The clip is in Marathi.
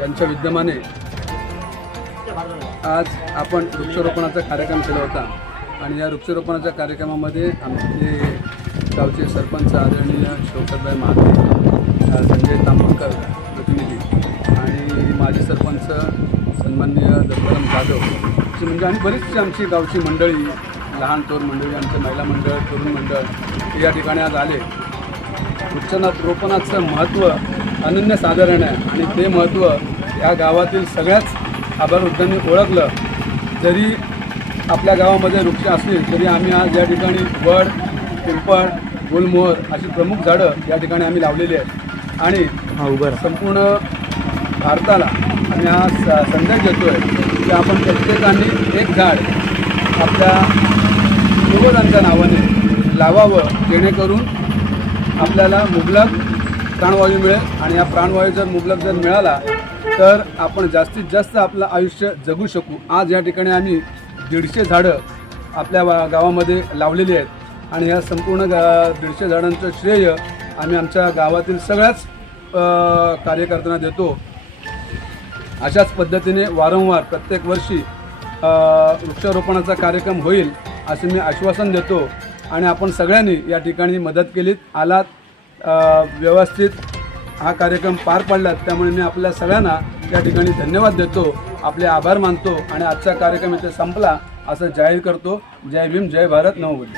यांच्या विद्यमाने आज आपण वृक्षारोपणाचा कार्यक्रम केला होता. आणि या वृक्षारोपणाच्या कार्यक्रमामध्ये आमचे गावचे सरपंच आदरणीय शौकतभाई महाते संजय तांबुलकर प्रतिनिधी आणि माजी सरपंच सन्माननीय दत्ताराम जाधव. अशी म्हणजे आणि बरीचशी आमची गावची मंडळी लहान तोर मंडळी आमचे महिला मंडळ तरुण मंडळ या ठिकाणी आज आले. वृक्षारोपणाचं रोपणाचं महत्त्व अनन्यसाधारण आहे. आणि ते महत्त्व या गावातील सगळ्याच आभारवृद्धांनी ओळखलं. जरी आपल्या गावामध्ये वृक्ष असली तरी आम्ही आज या ठिकाणी वड पिंपळ गुलमोहर अशी प्रमुख झाडं या ठिकाणी आम्ही लावलेली आहेत. आणि हा उभं. संपूर्ण भारताला आम्ही हा स- संदेश देतो आहे की आपण प्रत्येकाने एक झाड आपल्या पूर्वजांच्या नावाने लावावं जेणेकरून आपल्याला मुबलक प्राणवायू मिळेल आणि या प्राणवायू जर मुबलक जर मिळाला तर आपण जास्तीत जास्त आपलं आयुष्य जगू शकू. आज या ठिकाणी आम्ही दीडशे झाडं आपल्या वा- गावामध्ये लावलेली आहेत. आणि या संपूर्ण गा दीडशे झाडांचं श्रेय आम्ही आमच्या गावातील सगळ्याच कार्यकर्त्यांना देतो. अशाच पद्धतीने वारंवार प्रत्येक वर्षी वृक्षारोपणाचा कार्यक्रम होईल असे मी आश्वासन देतो. आणि आपण सगळ्यांनी या ठिकाणी मदत केलीत. आलात व्यवस्थित हा कार्यक्रम पार पाडला त्यामुळे मी आपल्या सगळ्यांना या ठिकाणी धन्यवाद देतो. आपले आभार मानतो आणि आजचा कार्यक्रम इथे संपला. असं जाहीर करतो. जय भीम जय भारत नवबुद्ध